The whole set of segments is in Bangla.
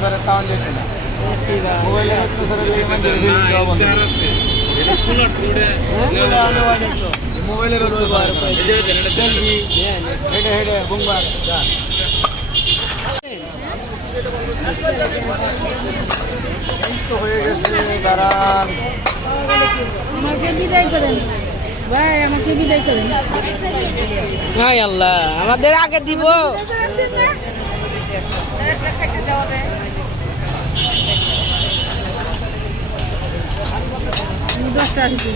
স্যার তাও যেতে না মোবাইলে স্যার মোবাইলের হেডে হেডে বুমবার তো হয়ে গেছে দাঁড়ান আমাকে বিদায় করেন ভাই, আমাকে বিদায় করেন। হাই আল্লাহ, আমাদের আগে দিব। 10 টাকা দিতে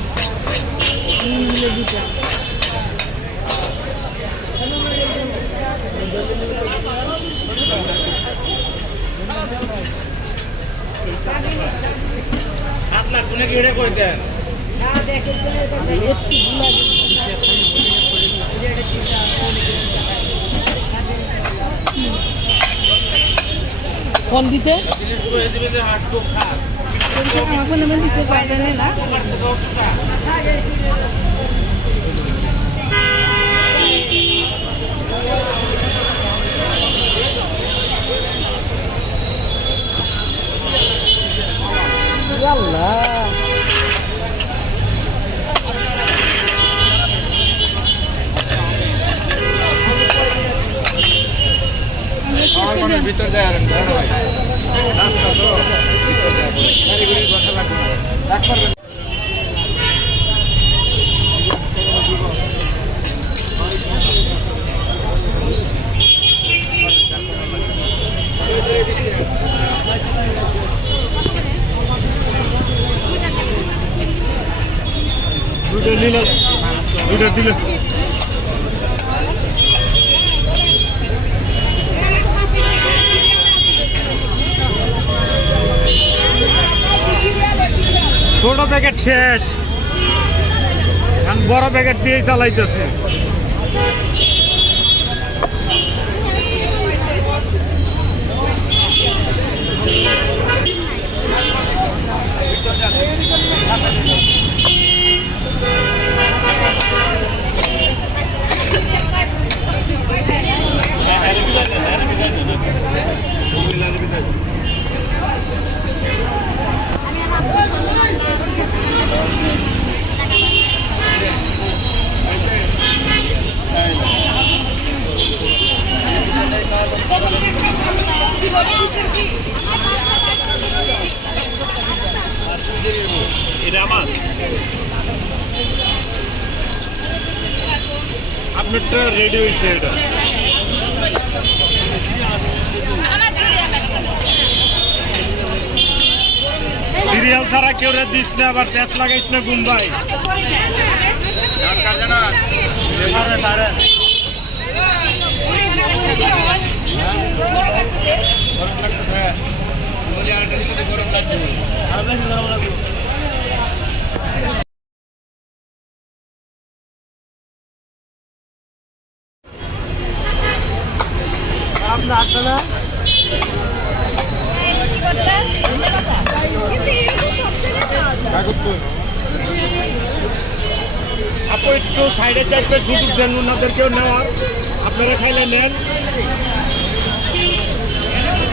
ফোন দিতে আমার ফোনে দিতে পারবে না। ভিতর যায় আর রাস্তা তো গাড়ি বসা লাগবে ডাক্তার দুটো দিল ছোট প্যাকেট শেষ, বড় প্যাকেট দিয়ে চালাইতেছে। আপনারটা রেডি হয়েছে, এটা সিরিয়াল ছাড়া কেউ দিস না, আবার তেজ লাগাইস না গুম্বাই। আপু একটু সাইডে চাইবে, সুযোগ দেন ওনাদেরকেও নেওয়ার, আপনারা খাইলে নেন।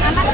আমার